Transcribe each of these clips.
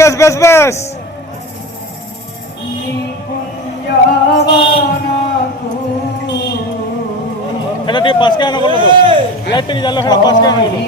বেশ বেশ বেশ। এটা ଟିକେ পাঁচ কেন বলো তো, লাইট থেকে জ্বালো, সেটা পাঁচ কেন বলো।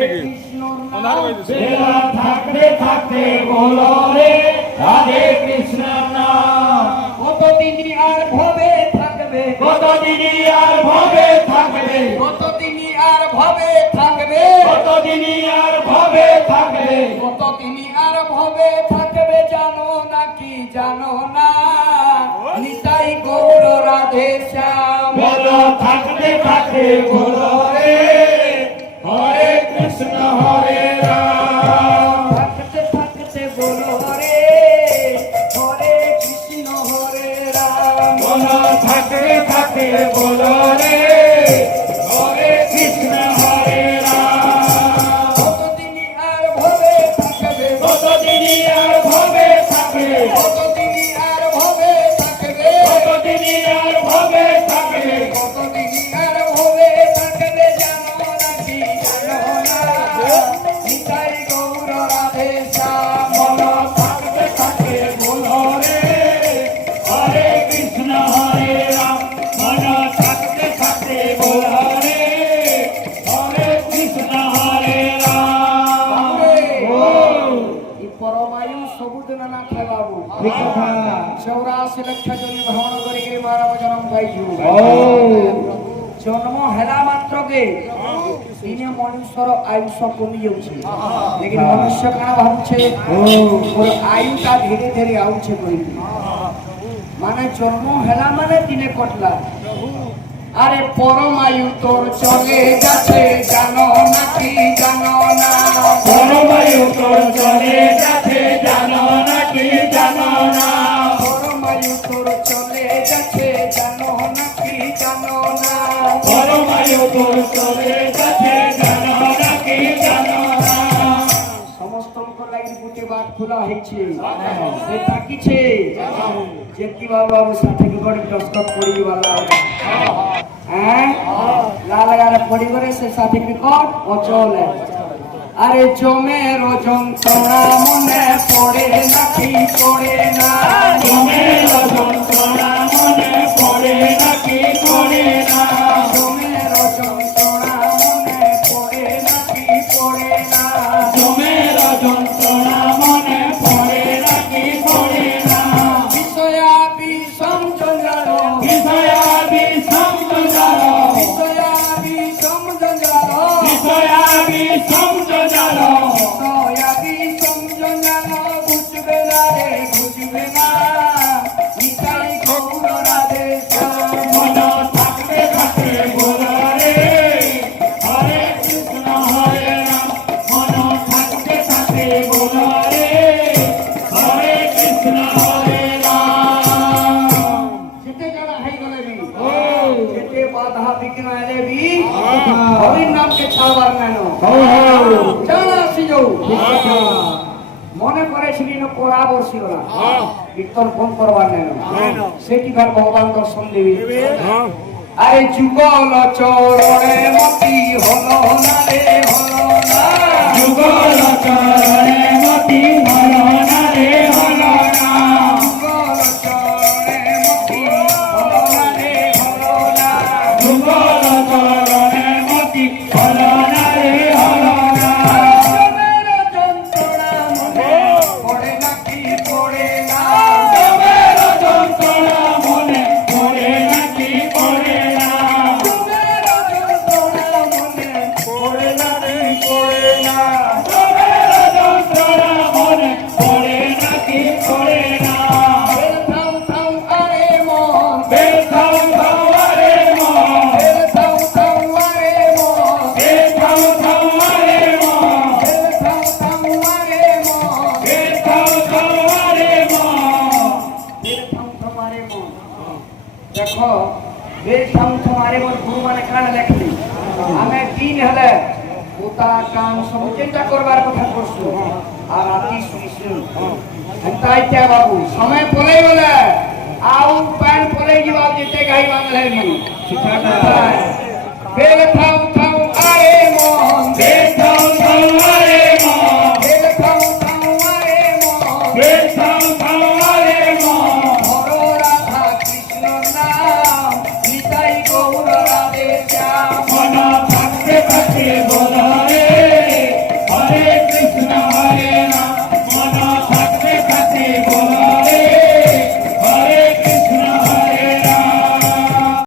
ଟିକେ ଅନ୍ଧାର ହୋଇଛି বেলা থাকতে থাকতে বলো রে রাধে কৃষ্ণ নাম। কতদিনই আর ভবে থাকবে, কতদিনই আর ভবে থাকবে, কতদিনই আর ভবে থাকবে, কতদিনই আর ভবে থাকবে, কতদিনই আর ভবে থাকবে, জানো না কি জানো না, নিতাই গৌর রাধে শ্যাম। বলো থাকতে থাকতে বলো রে হরে কৃষ্ণ হরে রাম। থাকতে থাকতে বলো রে হরে কৃষ্ণ হরে রাম। বলো থাকতে থাকতে বলো রে হরে কৃষ্ণ হরে রাম। কতদিনই আর ভবে থাকবে, কতদিনই আর ভবে থাকবে, কতদিনই আর ভবে থাকবে, কতদিনই আর ভবে থাকবে, কতদিনই আর ভবে থাকবে, জানো না কি জানো না, নিতাই গৌর রাধে শ্যাম। বলো থাকতে থাকতে বলো রে হরে কৃষ্ণ হরে রাম। বলো থাকতে থাকতে বলো রে হরে কৃষ্ণ হরে রাম। ও এই পরমায়ু ସବୁଦିନ ନା ଥାଏ ବାବୁ। ঠিক কথা। 84 ଲକ୍ଷ ଜନ ଭ୍ରମଣ କରିକି ମାନବ ଜନ୍ମ ପାଇଛୁ। ଜନ୍ମ ହେଲା ମାତ୍ରକେ ଦିନେ ମନୁଷ୍ୟର ଆୟୁଷ କମି ଯାଉଛି, ଲେକିନ ମନୁଷ୍ୟ କାଣା ଭାବୁଛେ ମୋର ଆୟୁଟା ଧୀରେ ଧୀରେ ଆଉଛେ କହିକି, মানে জন্ম হেলা মানে দিনে কটলা। আরে পরমায়ু তোর চলে যাচ্ছে, জানো না কি জানো না, পরমায়ু তোর চলে যাচ্ছে জানো না কি জানো না। পরমায়ু তোর চলে যাচ্ছে, জানো না কি জানো না, পরমায়ু তোর চলে যাচ্ছে জানো না কি জানো না। সমস্তଙ୍କ লাগি গোটে বাট খোলা হয়েছে, সে তাকিছে যে কিভাবে বাবু সার্টিফিকেট দস্তখত করি বালা হ্যাঁ লাল গারে পড়ি করে সে সার্টিফিকেট অচল। আরে জমের যন্ত্রণা মনে পড়ে নাকি পড়ে না, জমের যন্ত্রণা মনে পড়ে নাকি পড়ে না। জমের যন্ত্রণা মনে পড়ে নাকি পড়ে না, জমের যন্ত্রণা মনে পড়ে নাকি পড়ে না। বিষয়া বিষম জঞ্জাল, বিষয়া বিষম জঞ্জাল, বিষয়া বিষম জঞ্জাল, বিষয়া বিষম জঞ্জাল। বিষয়া বিষম জঞ্জাল, বুঝবে না রে বুঝবে না, নিতাই গৌর রাধে শ্যাম। বলো থাকতে থাকতে বলো রে হরে কৃষ্ণ হরে রাম। বলো থাকতে থাকতে বলো রে হরে কৃষ্ণ হরে রাম। যেতে যারা হয়ে গেলে যেতে বাধা বিঘ্ন এলে বি হরির নামকে ছাড়বার নেন, জানা আসি যাও। মনে করেছিলি না পড়া বসিও না, কীর্তন ফোন করবার নেন, সেটি ভার ভগবান দর্শন দেবী। আরে যুগল চরণে মতি হলো না রে হলো না, যুগল চরণে মতি হলো না রে হলো না। যুগল চরণে মতি হলো না রে হলো না, যুগল চরণে মতি হলো না রে হলো না। জমের যন্ত্রণা মনে পড়ে নাকি পড়ে না, জমের যন্ত্রণা মনে পড়ে নাকি পড়ে না। জমের যন্ত্রণা মনে পড়ে নাকি পড়ে না, জমের যন্ত্রণা মনে পড়ে নাকি পড়ে না। বেল থাম থাম আরে মন, বেল থাও থাও আরে মন, বেল থাম থাম আরে মন, বেল থাও থাও আরে মন, বেল থাম থাম আরে মন, বেল থাও থাও আরে মন। বেল থাম থাম আরে মন। দেখো বেল থাম থাম আরে মন গুরু মানে কান লেখলি, আমি দিন হলে পোতা কাম সব চিন্তা করবার কথা করছো, আর রাতি শুনিছু তাইতে বাবু সময় পলে গলে আউ প্যান পলে যাওয়া যেতে গাই বাংলা বেল থাম থাম আরে মন, বেল থাও থাও